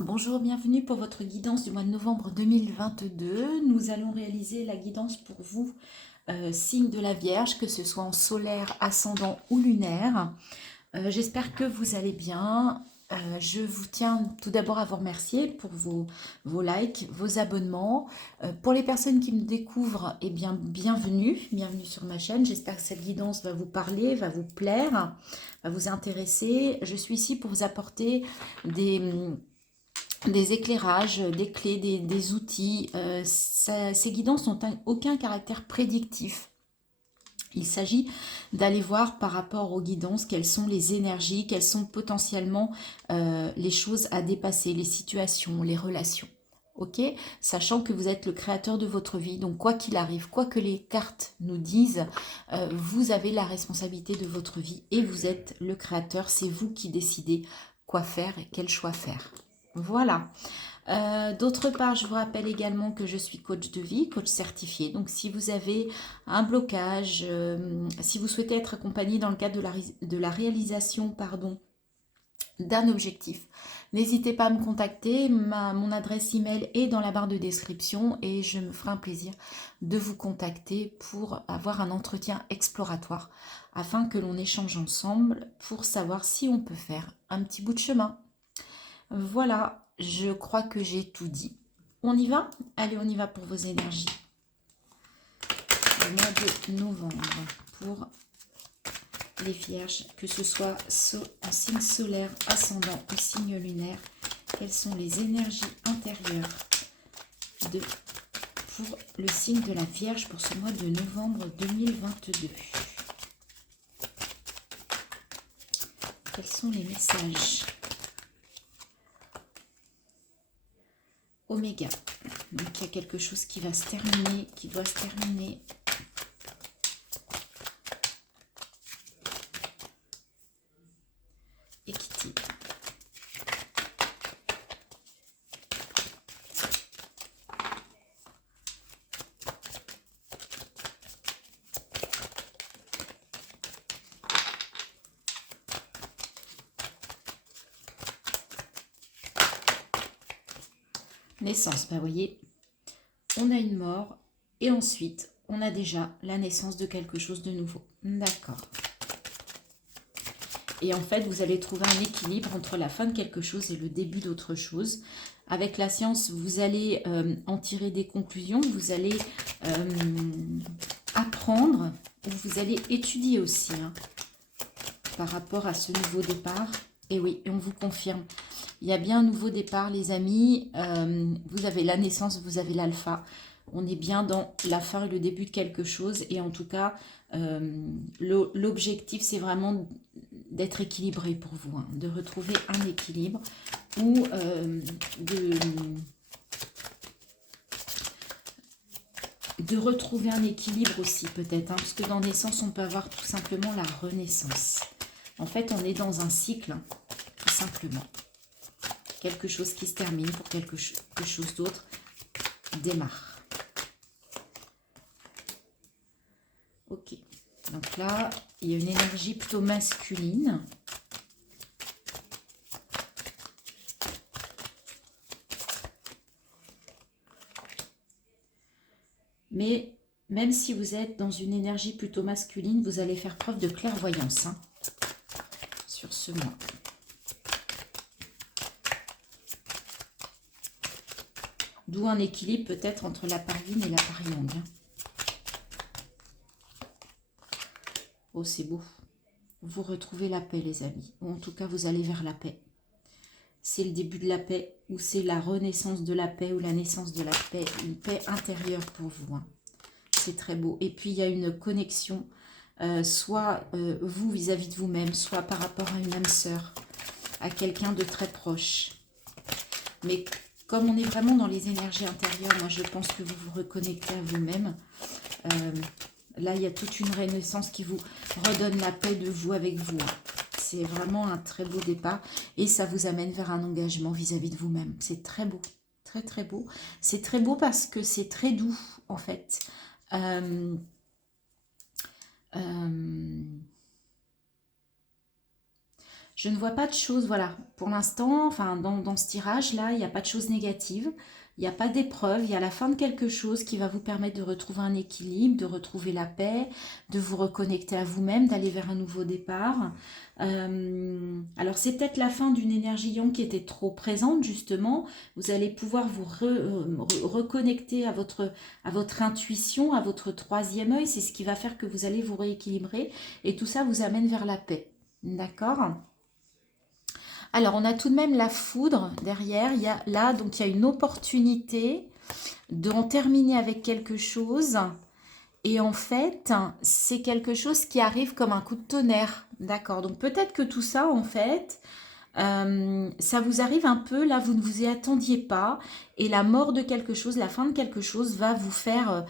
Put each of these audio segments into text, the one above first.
Bonjour, bienvenue pour votre guidance du mois de novembre 2022. Nous allons réaliser la guidance pour vous, signe de la Vierge, que ce soit en solaire, ascendant ou lunaire. J'espère que vous allez bien. Je vous tiens tout d'abord à vous remercier pour vos likes, vos abonnements. Pour les personnes qui me découvrent, eh bien, bienvenue sur ma chaîne. J'espère que cette guidance va vous parler, va vous plaire, va vous intéresser. Je suis ici pour vous apporter des éclairages, des clés, des outils. Ces guidances n'ont aucun caractère prédictif. Il s'agit d'aller voir par rapport aux guidances quelles sont les énergies, quelles sont potentiellement les choses à dépasser, les situations, les relations. Ok, sachant que vous êtes le créateur de votre vie, donc quoi qu'il arrive, quoi que les cartes nous disent, vous avez la responsabilité de votre vie et vous êtes le créateur, c'est vous qui décidez quoi faire et quel choix faire. Voilà. D'autre part, je vous rappelle également que je suis coach de vie, coach certifié. Donc, si vous avez un blocage, si vous souhaitez être accompagné dans le cadre de la réalisation, d'un objectif, n'hésitez pas à me contacter. Mon adresse email est dans la barre de description et je me ferai un plaisir de vous contacter pour avoir un entretien exploratoire afin que l'on échange ensemble pour savoir si on peut faire un petit bout de chemin. Voilà, je crois que j'ai tout dit. On y va? Allez, on y va pour vos énergies. Le mois de novembre pour les Vierges, que ce soit en signe solaire, ascendant ou signe lunaire. Quelles sont les énergies intérieures pour le signe de la Vierge pour ce mois de novembre 2022? Quels sont les messages? Oméga. Donc il y a quelque chose qui va se terminer, qui doit se terminer. Équilibre. Naissance, vous voyez, on a une mort et ensuite on a déjà la naissance de quelque chose de nouveau. D'accord. Et en fait, vous allez trouver un équilibre entre la fin de quelque chose et le début d'autre chose. Avec la science, vous allez en tirer des conclusions, vous allez apprendre, vous allez étudier aussi par rapport à ce nouveau départ. Et oui, on vous confirme. Il y a bien un nouveau départ, les amis. Vous avez la naissance, vous avez l'alpha. On est bien dans la fin et le début de quelque chose. Et en tout cas, l'objectif, c'est vraiment d'être équilibré pour vous. De retrouver un équilibre ou de retrouver un équilibre aussi peut-être. Parce que dans naissance, on peut avoir tout simplement la renaissance. En fait, on est dans un cycle, tout simplement. Quelque chose qui se termine pour quelque chose d'autre démarre. Ok. Donc là, il y a une énergie plutôt masculine. Mais même si vous êtes dans une énergie plutôt masculine, vous allez faire preuve de clairvoyance sur ce mois. D'où un équilibre peut-être entre la part yin et la part yang. Oh, c'est beau. Vous retrouvez la paix, les amis. Ou en tout cas, vous allez vers la paix. C'est le début de la paix, ou c'est la renaissance de la paix, ou la naissance de la paix. Une paix intérieure pour vous. C'est très beau. Et puis, il y a une connexion, soit vous vis-à-vis de vous-même, soit par rapport à une âme sœur, à quelqu'un de très proche. Mais comme on est vraiment dans les énergies intérieures, moi je pense que vous vous reconnectez à vous-même. Là, il y a toute une renaissance qui vous redonne la paix de vous avec vous. C'est vraiment un très beau départ et ça vous amène vers un engagement vis-à-vis de vous-même. C'est très beau, très très beau. C'est très beau parce que c'est très doux en fait. Je ne vois pas de choses, voilà, pour l'instant, enfin, dans ce tirage-là, il n'y a pas de choses négatives, il n'y a pas d'épreuve, il y a la fin de quelque chose qui va vous permettre de retrouver un équilibre, de retrouver la paix, de vous reconnecter à vous-même, d'aller vers un nouveau départ. Alors, c'est peut-être la fin d'une énergie yang qui était trop présente, justement. Vous allez pouvoir vous reconnecter à votre intuition, à votre troisième œil. C'est ce qui va faire que vous allez vous rééquilibrer et tout ça vous amène vers la paix. D'accord? Alors, on a tout de même la foudre derrière. Il y a là, donc il y a une opportunité d'en terminer avec quelque chose. Et en fait, c'est quelque chose qui arrive comme un coup de tonnerre. D'accord? Donc, peut-être que tout ça, en fait, ça vous arrive un peu, là, vous ne vous y attendiez pas. Et la mort de quelque chose, la fin de quelque chose va vous faire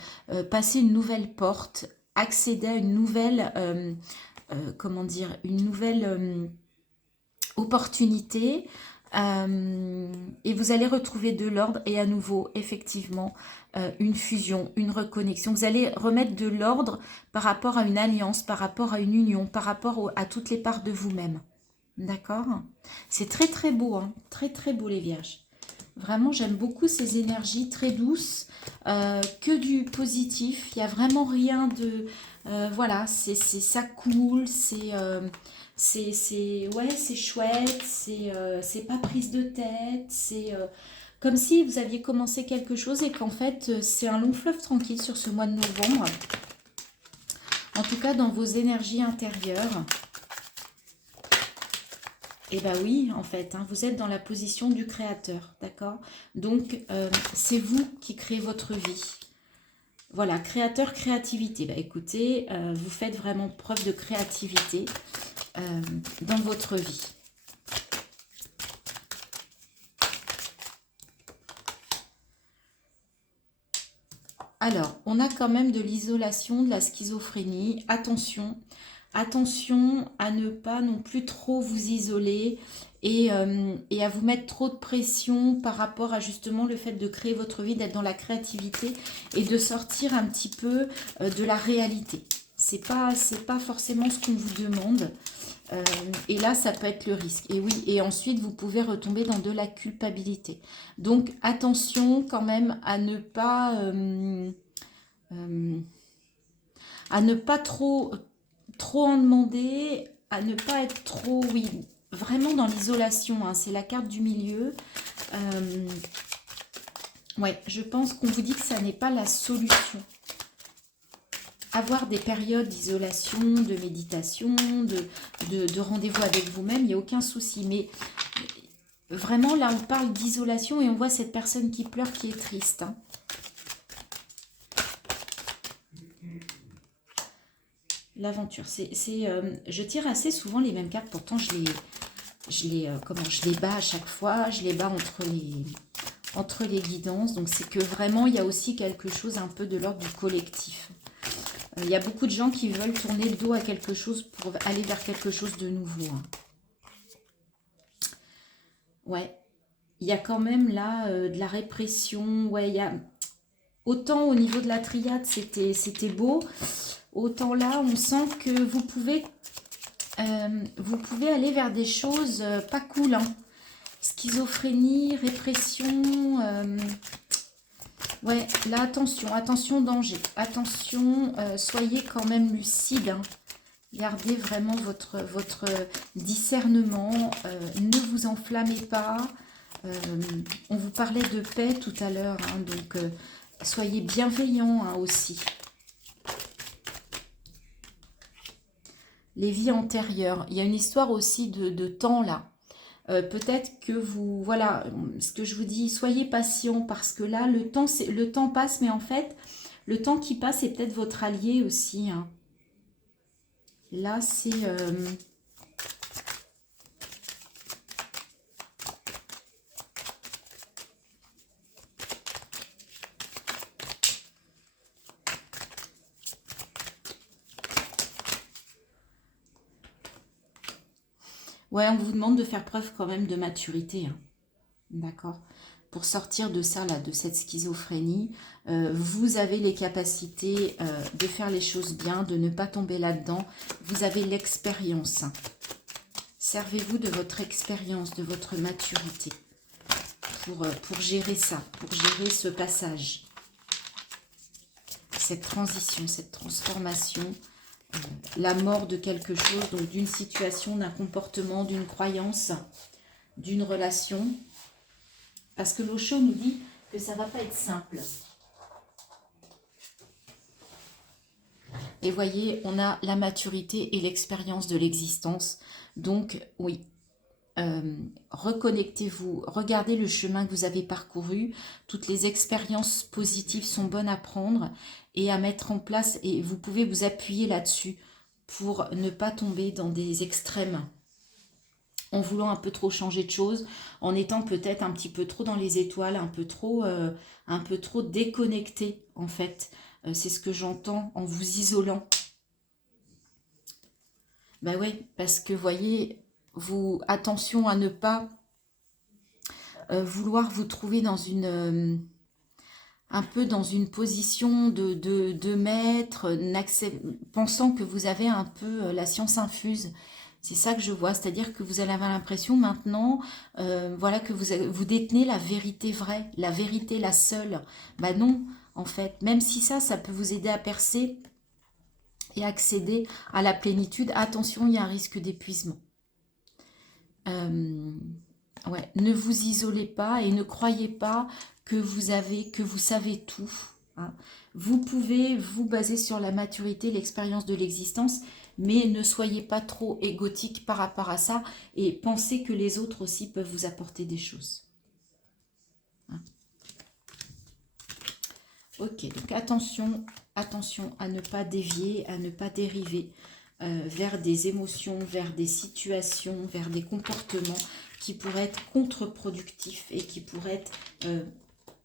passer une nouvelle porte, accéder à une nouvelle, comment dire, une nouvelle opportunité, et vous allez retrouver de l'ordre et à nouveau effectivement une fusion, une reconnexion. Vous allez remettre de l'ordre par rapport à une alliance, par rapport à une union, par rapport à toutes les parts de vous-même. D'accord? C'est très très beau, hein, très très beau les vierges. Vraiment, j'aime beaucoup ces énergies très douces, que du positif. Il n'y a vraiment rien de... voilà, ça coule, ouais, c'est chouette, c'est pas prise de tête, c'est comme si vous aviez commencé quelque chose et qu'en fait, c'est un long fleuve tranquille sur ce mois de novembre. En tout cas, dans vos énergies intérieures. Et bah oui, en fait, hein, vous êtes dans la position du créateur, d'accord? Donc, c'est vous qui créez votre vie. Voilà, créateur, créativité. Bah écoutez, vous faites vraiment preuve de créativité dans votre vie. Alors, on a quand même de l'isolation, de la schizophrénie. Attention, attention à ne pas non plus trop vous isoler et à vous mettre trop de pression par rapport à justement le fait de créer votre vie, d'être dans la créativité et de sortir un petit peu de la réalité. C'est pas forcément ce qu'on vous demande. Et là, ça peut être le risque. Et oui, et ensuite, vous pouvez retomber dans de la culpabilité. Donc, attention quand même à ne pas trop en demander, à ne pas être trop, oui, vraiment dans l'isolation. Hein, c'est la carte du milieu. Ouais, je pense qu'on vous dit que ça n'est pas la solution. Avoir des périodes d'isolation, de méditation, de rendez-vous avec vous-même, il n'y a aucun souci. Mais vraiment, là, on parle d'isolation et on voit cette personne qui pleure, qui est triste. Hein. L'aventure, je tire assez souvent les mêmes cartes, pourtant je les bats à chaque fois, je les bats entre les guidances, donc c'est que vraiment il y a aussi quelque chose un peu de l'ordre du collectif. Il y a beaucoup de gens qui veulent tourner le dos à quelque chose pour aller vers quelque chose de nouveau. Hein. Ouais, il y a quand même là de la répression, ouais, il y a... Autant au niveau de la triade c'était beau, autant là on sent que vous pouvez aller vers des choses pas cool. Hein. Schizophrénie, répression. Ouais, là, attention, attention, danger. Attention, soyez quand même lucide. Hein. Gardez vraiment votre discernement. Ne vous enflammez pas. On vous parlait de paix tout à l'heure. Hein, donc, soyez bienveillants hein, aussi. Les vies antérieures. Il y a une histoire aussi de temps là. Peut-être que vous, voilà, ce que je vous dis, soyez patient parce que là, le temps passe, mais en fait, le temps qui passe est peut-être votre allié aussi. Hein. Là, c'est... Ouais, on vous demande de faire preuve quand même de maturité. Hein. D'accord? Pour sortir de ça, là, de cette schizophrénie, vous avez les capacités de faire les choses bien, de ne pas tomber là-dedans. Vous avez l'expérience. Hein. Servez-vous de votre expérience, de votre maturité pour gérer ça, pour gérer ce passage, cette transition, cette transformation, la mort de quelque chose, donc d'une situation, d'un comportement, d'une croyance, d'une relation. Parce que l'Osho nous dit que ça ne va pas être simple. Et voyez, on a la maturité et l'expérience de l'existence. Donc, oui, reconnectez-vous, regardez le chemin que vous avez parcouru. Toutes les expériences positives sont bonnes à prendre et à mettre en place. Et vous pouvez vous appuyer là-dessus pour ne pas tomber dans des extrêmes. En voulant un peu trop changer de choses, en étant peut-être un petit peu trop dans les étoiles, un peu trop déconnecté en fait. C'est ce que j'entends en vous isolant. Ben oui, parce que voyez, attention à ne pas vouloir vous trouver dans un peu dans une position de maître, pensant que vous avez un peu la science infuse. C'est ça que je vois, c'est-à-dire que vous allez avoir l'impression maintenant, voilà, que vous détenez la vérité vraie, la vérité la seule. Ben non, en fait, même si ça peut vous aider à percer et accéder à la plénitude, attention, il y a un risque d'épuisement. Ouais, ne vous isolez pas et ne croyez pas que vous savez tout. Hein. Vous pouvez vous baser sur la maturité, l'expérience de l'existence, mais ne soyez pas trop égotique par rapport à ça et pensez que les autres aussi peuvent vous apporter des choses. Hein. Ok, donc attention à ne pas dévier, à ne pas dériver vers des émotions, vers des situations, vers des comportements qui pourraient être contre-productifs et qui pourraient être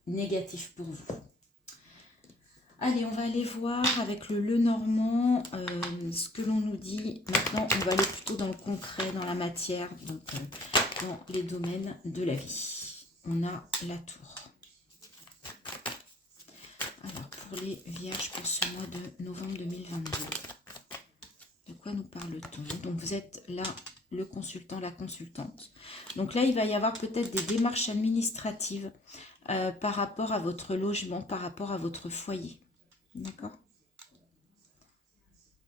négatifs pour vous. Allez, on va aller voir avec le Lenormand ce que l'on nous dit. Maintenant, on va aller plutôt dans le concret, dans la matière, donc dans les domaines de la vie. On a la tour. Alors, pour les vierges pour ce mois de novembre 2022, de quoi nous parle-t-on? Donc, vous êtes là, le consultant, la consultante. Donc là, il va y avoir peut-être des démarches administratives par rapport à votre logement, par rapport à votre foyer. D'accord?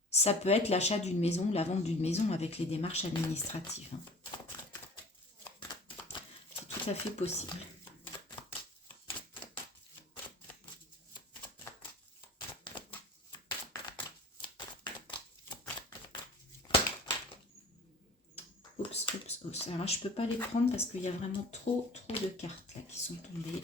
Ça peut être l'achat d'une maison, la vente d'une maison avec les démarches administratives. Hein. C'est tout à fait possible. Oups. Alors, je ne peux pas les prendre parce qu'il y a vraiment trop de cartes là qui sont tombées.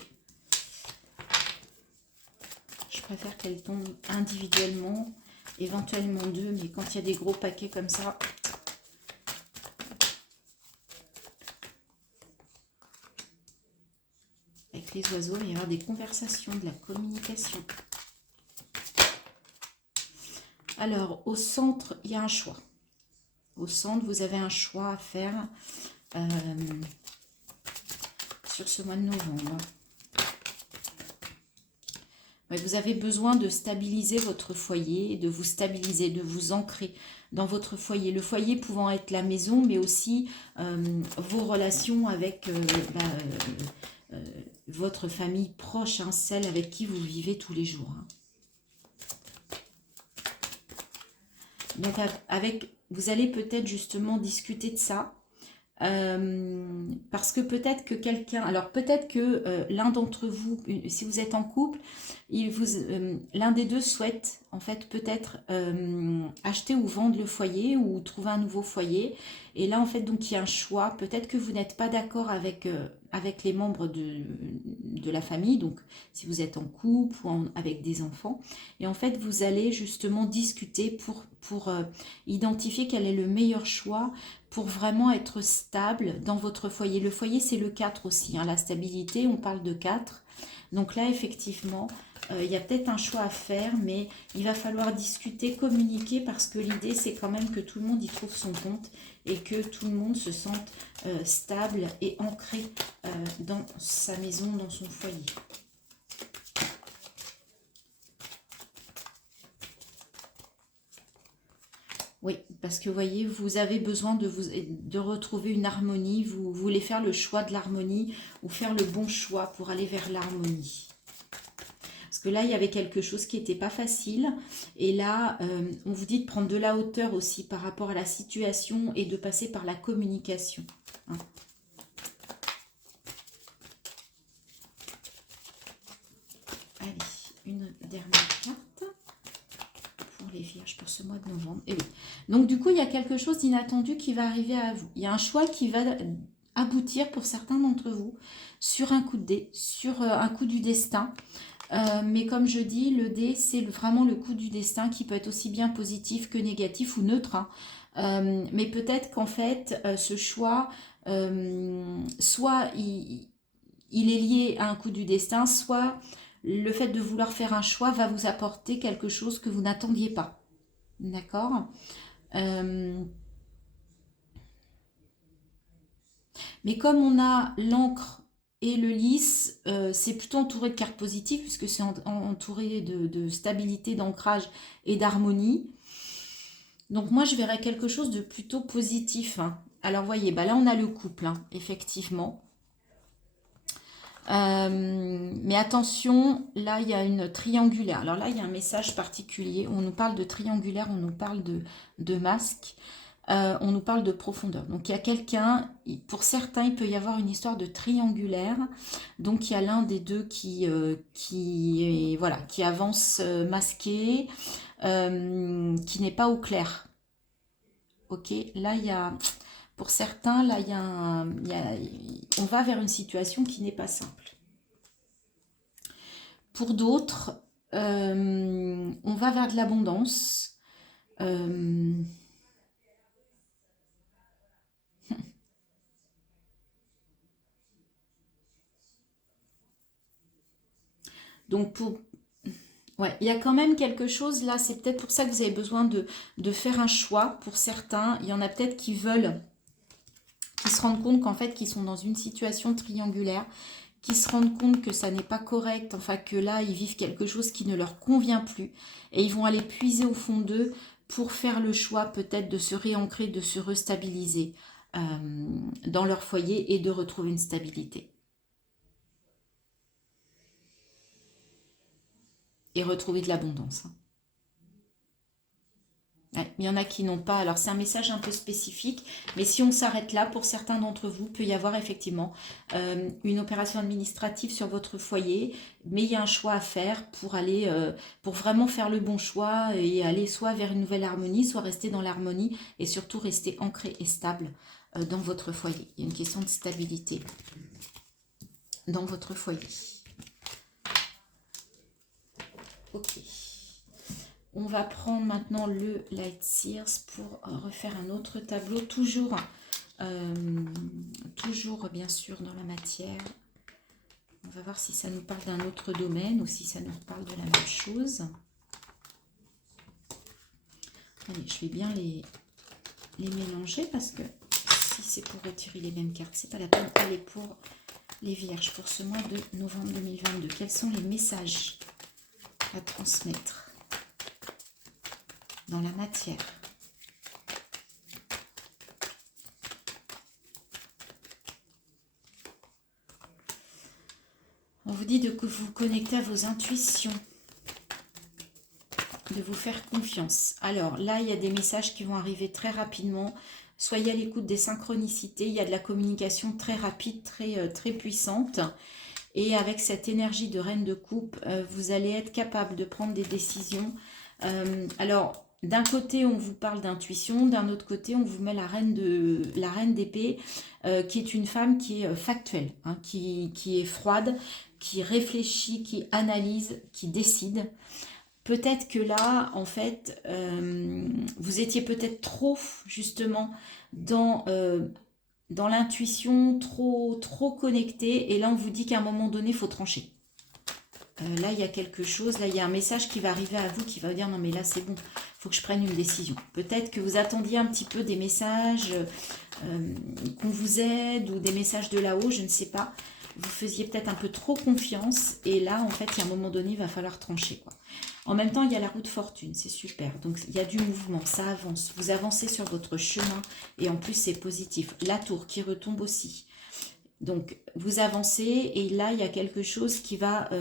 Je préfère qu'elles tombent individuellement, éventuellement deux, mais quand il y a des gros paquets comme ça... Avec les oiseaux, il va y avoir des conversations, de la communication. Alors, au centre, il y a un choix. Au centre, vous avez un choix à faire sur ce mois de novembre. Ouais, vous avez besoin de stabiliser votre foyer, de vous stabiliser, de vous ancrer dans votre foyer. Le foyer pouvant être la maison, mais aussi vos relations avec votre famille proche, hein, celle avec qui vous vivez tous les jours. Hein. Donc, vous allez peut-être justement discuter de ça. Parce que peut-être que quelqu'un, alors peut-être que l'un d'entre vous, si vous êtes en couple, l'un des deux souhaite en fait peut-être acheter ou vendre le foyer ou trouver un nouveau foyer. Et là en fait donc il y a un choix. Peut-être que vous n'êtes pas d'accord avec les membres de la famille, donc si vous êtes en couple ou avec des enfants. Et en fait vous allez justement discuter pour identifier quel est le meilleur choix pour vraiment être stable dans votre foyer. Le foyer, c'est le 4 aussi. Hein. La stabilité, on parle de 4. Donc là, effectivement, il y a peut-être un choix à faire, mais il va falloir discuter, communiquer, parce que l'idée, c'est quand même que tout le monde y trouve son compte et que tout le monde se sente stable et ancré dans sa maison, dans son foyer. Oui, parce que vous voyez, vous avez besoin de retrouver une harmonie, vous voulez faire le choix de l'harmonie ou faire le bon choix pour aller vers l'harmonie. Parce que là, il y avait quelque chose qui n'était pas facile. Et là, on vous dit de prendre de la hauteur aussi par rapport à la situation et de passer par la communication. Hein. Allez, une dernière carte pour les vierges pour ce mois de novembre. Et oui. Donc du coup, il y a quelque chose d'inattendu qui va arriver à vous. Il y a un choix qui va aboutir pour certains d'entre vous sur un coup de dé, sur un coup du destin. Mais comme je dis, le dé, c'est vraiment le coup du destin qui peut être aussi bien positif que négatif ou neutre. Hein. Mais peut-être qu'en fait, ce choix, soit il est lié à un coup du destin, soit le fait de vouloir faire un choix va vous apporter quelque chose que vous n'attendiez pas. D'accord ? Mais comme on a l'encre et le lys, c'est plutôt entouré de cartes positives puisque c'est entouré de stabilité, d'ancrage et d'harmonie. Donc moi, je verrais quelque chose de plutôt positif. Hein. Alors, voyez, bah là, on a le couple, hein, effectivement. Mais attention, là, il y a une triangulaire. Alors là, il y a un message particulier. On nous parle de triangulaire, on nous parle de masque. On nous parle de profondeur. Donc il y a quelqu'un, pour certains, il peut y avoir une histoire de triangulaire. Donc il y a l'un des deux qui avance masqué, qui n'est pas au clair. Ok, là il y a, pour certains, là on va vers une situation qui n'est pas simple. Pour d'autres, on va vers de l'abondance. Donc, ouais, il y a quand même quelque chose là, c'est peut-être pour ça que vous avez besoin de faire un choix. Pour certains, il y en a peut-être qui se rendent compte qu'en fait, qu'ils sont dans une situation triangulaire, qui se rendent compte que ça n'est pas correct, enfin que là, ils vivent quelque chose qui ne leur convient plus. Et ils vont aller puiser au fond d'eux pour faire le choix peut-être de se réancrer, de se restabiliser dans leur foyer et de retrouver une stabilité. Et retrouver de l'abondance. Ouais, il y en a qui n'ont pas. Alors, c'est un message un peu spécifique, mais si on s'arrête là, pour certains d'entre vous, peut y avoir effectivement une opération administrative sur votre foyer, mais il y a un choix à faire pour aller, pour vraiment faire le bon choix et aller soit vers une nouvelle harmonie, soit rester dans l'harmonie et surtout rester ancré et stable dans votre foyer. Il y a une question de stabilité dans votre foyer. Ok. On va prendre maintenant le Light Seers pour refaire un autre tableau, toujours bien sûr dans la matière. On va voir si ça nous parle d'un autre domaine ou si ça nous parle de la même chose. Allez, je vais bien les mélanger parce que si c'est pour retirer les mêmes cartes, c'est pas la peine. Allez, pour les vierges, pour ce mois de novembre 2022, quels sont les messages à transmettre dans la matière? On vous dit de vous connecter à vos intuitions, de vous faire confiance. Alors là, il y a des messages qui vont arriver très rapidement. Soyez à l'écoute des synchronicités. Il y a de la communication très rapide, très puissante. Et avec cette énergie de reine de coupe, vous allez être capable de prendre des décisions. Alors, d'un côté, on vous parle d'intuition. D'un autre côté, on vous met la reine d'épée, qui est une femme qui est factuelle, hein, qui est froide, qui réfléchit, qui analyse, qui décide. Peut-être que là, en fait, vous étiez peut-être trop, justement, dans l'intuition, trop connecté. Et là, on vous dit qu'à un moment donné, il faut trancher. Là, il y a quelque chose. Là, il y a un message qui va arriver à vous qui va vous dire, non, mais là, c'est bon. Il faut que je prenne une décision. Peut-être que vous attendiez un petit peu des messages qu'on vous aide ou des messages de là-haut, je ne sais pas. vous faisiez peut-être un peu trop confiance. Et là, en fait, il y a un moment donné, il va falloir trancher, quoi. En même temps, il y a la roue de fortune, c'est super. Donc, il y a du mouvement, ça avance. Vous avancez sur votre chemin et en plus, c'est positif. La tour qui retombe aussi. Donc, vous avancez et là, il y a quelque chose qui va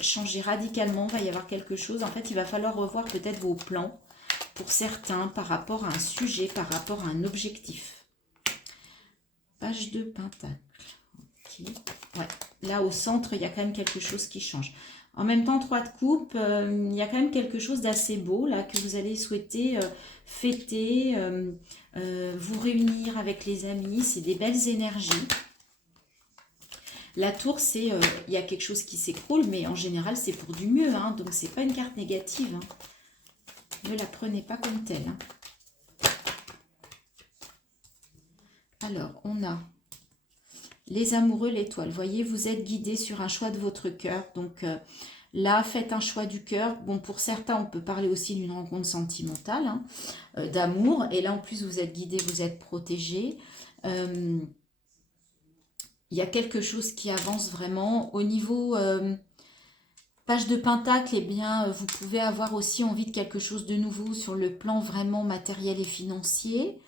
changer radicalement. Il va y avoir quelque chose. En fait, il va falloir revoir peut-être vos plans pour certains par rapport à un sujet, par rapport à un objectif. Page de Pentacle. Ok. Ouais. Là, au centre, il y a quand même quelque chose qui change. En même temps, 3 de coupe, il y a quand même quelque chose d'assez beau là que vous allez souhaiter fêter, vous réunir avec les amis. C'est des belles énergies. La tour, c'est il y a quelque chose qui s'écroule, mais en général, c'est pour du mieux. Hein, donc, c'est pas une carte négative. Hein. Ne la prenez pas comme telle. Hein. Alors, on a les amoureux, l'étoile. Vous voyez, vous êtes guidés sur un choix de votre cœur. Donc, là, faites un choix du cœur. Bon, pour certains, on peut parler aussi d'une rencontre sentimentale, hein, d'amour. Et là, en plus, vous êtes guidés, vous êtes protégés. Il y a quelque chose qui avance vraiment. Au niveau page de Pentacle, eh bien, vous pouvez avoir aussi envie de quelque chose de nouveau sur le plan vraiment matériel et financier.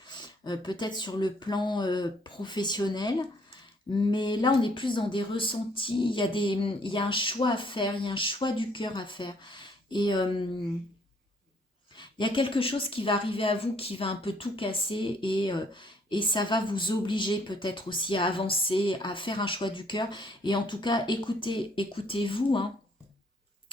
Peut-être sur le plan professionnel. Mais là, on est plus dans des ressentis. Il y a un choix à faire. Il y a un choix du cœur à faire. Et il y a quelque chose qui va arriver à vous qui va un peu tout casser et ça va vous obliger peut-être aussi à avancer, à faire un choix du cœur. Et en tout cas, écoutez-vous. Hein.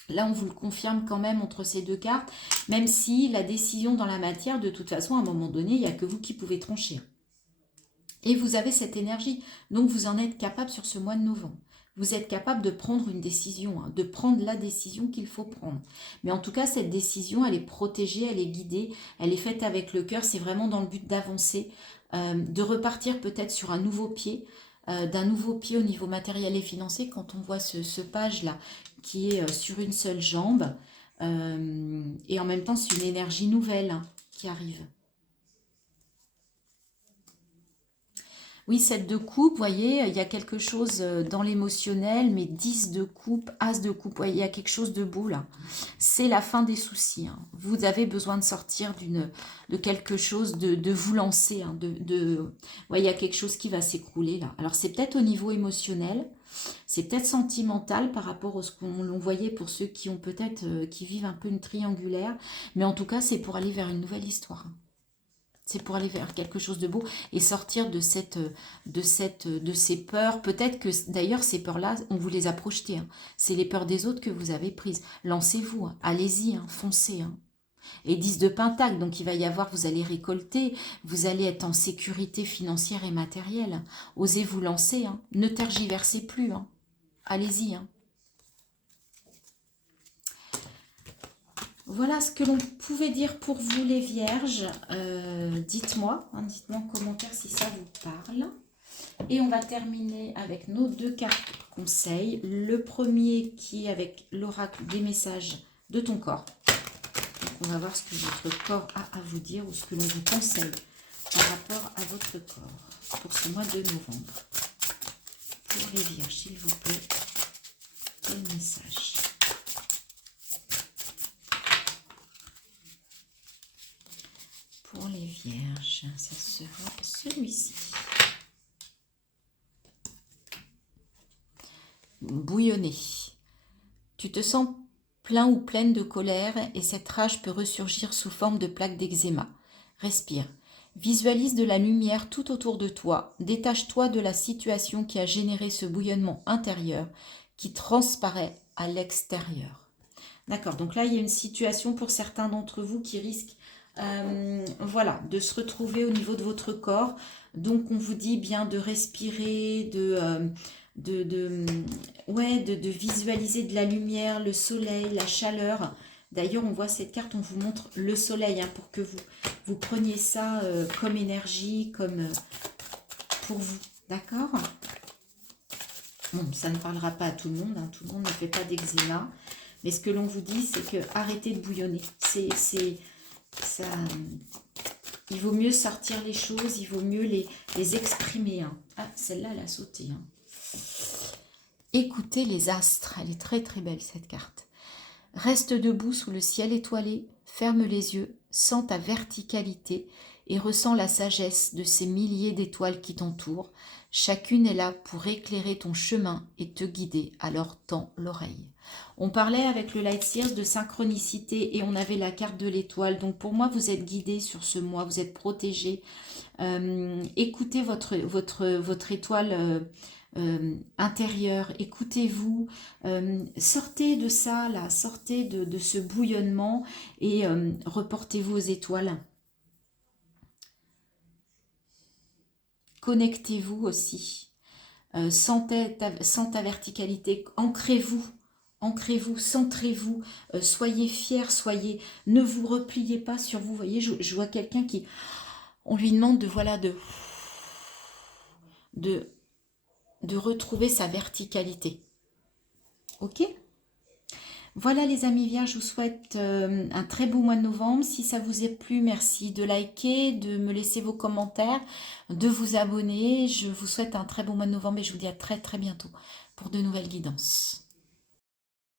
Là, on vous le confirme quand même entre ces deux cartes, même si la décision dans la matière, de toute façon, à un moment donné, il n'y a que vous qui pouvez trancher. Et vous avez cette énergie, donc vous en êtes capable sur ce mois de novembre. Vous êtes capable de prendre une décision, hein, de prendre la décision qu'il faut prendre. Mais en tout cas, cette décision, elle est protégée, elle est guidée, elle est faite avec le cœur. C'est vraiment dans le but d'avancer, de repartir peut-être sur un nouveau pied, d'un nouveau pied au niveau matériel et financier. Quand on voit ce page-là qui est sur une seule jambe, et en même temps, c'est une énergie nouvelle hein, qui arrive. Oui, 7 de coupe, vous voyez, il y a quelque chose dans l'émotionnel, mais 10 de coupe, as de coupe, ouais, il y a quelque chose de beau là. C'est la fin des soucis. Hein. Vous avez besoin de sortir de quelque chose, de vous lancer. Hein, ouais, il y a quelque chose qui va s'écrouler là. Alors c'est peut-être au niveau émotionnel, c'est peut-être sentimental par rapport à ce qu'on voyait pour ceux qui ont peut-être, qui vivent un peu une triangulaire, mais en tout cas c'est pour aller vers une nouvelle histoire. C'est pour aller vers quelque chose de beau et sortir de ces peurs. Peut-être que d'ailleurs ces peurs-là, on vous les a projetées. Hein. C'est les peurs des autres que vous avez prises. Lancez-vous, hein. Allez-y, hein. Foncez. Hein. Et 10 de Pentacle, donc il va y avoir, vous allez récolter, vous allez être en sécurité financière et matérielle. Osez vous lancer, hein. Ne tergiversez plus. Hein. Allez-y. Hein. Voilà ce que l'on pouvait dire pour vous les vierges. Dites-moi, hein, dites-moi en commentaire si ça vous parle. Et on va terminer avec nos deux cartes conseils. Le premier qui est avec l'oracle des messages de ton corps. Donc on va voir ce que votre corps a à vous dire ou ce que l'on vous conseille par rapport à votre corps pour ce mois de novembre. Pour les vierges, s'il vous plaît, quel message ? Pour les vierges, ça sera celui-ci. Bouillonner. Tu te sens plein ou pleine de colère et cette rage peut ressurgir sous forme de plaques d'eczéma. Respire. Visualise de la lumière tout autour de toi. Détache-toi de la situation qui a généré ce bouillonnement intérieur qui transparaît à l'extérieur. D'accord, donc là il y a une situation pour certains d'entre vous qui risquent voilà, de se retrouver au niveau de votre corps. Donc on vous dit bien de respirer, de visualiser de la lumière, le soleil, la chaleur. D'ailleurs, on voit cette carte, on vous montre le soleil hein, pour que vous preniez ça comme énergie, comme pour vous. D'accord ? Bon, ça ne parlera pas à tout le monde, hein, tout le monde ne fait pas d'eczéma. Mais ce que l'on vous dit, c'est que arrêtez de bouillonner. Ça, il vaut mieux sortir les choses, il vaut mieux les exprimer. Hein. Ah, celle-là, elle a sauté. Hein. Écoutez les astres. Elle est très très belle cette carte. Reste debout sous le ciel étoilé, ferme les yeux, sens ta verticalité et ressens la sagesse de ces milliers d'étoiles qui t'entourent. Chacune est là pour éclairer ton chemin et te guider, alors tends l'oreille. On parlait avec le Light Seers de synchronicité et on avait la carte de l'étoile. Donc pour moi, vous êtes guidés sur ce mois, vous êtes protégés. Écoutez votre étoile intérieure, écoutez-vous, sortez de ça, là, sortez de ce bouillonnement et reportez-vous aux étoiles. Connectez-vous aussi. Sentez ta verticalité, ancrez-vous, centrez-vous, soyez fiers, ne vous repliez pas sur vous. Vous voyez, je vois quelqu'un qui, on lui demande de retrouver sa verticalité. Ok ? Voilà les amis vierges, je vous souhaite un très beau mois de novembre. Si ça vous a plu, merci de liker, de me laisser vos commentaires, de vous abonner. Je vous souhaite un très beau mois de novembre et je vous dis à très très bientôt pour de nouvelles guidances.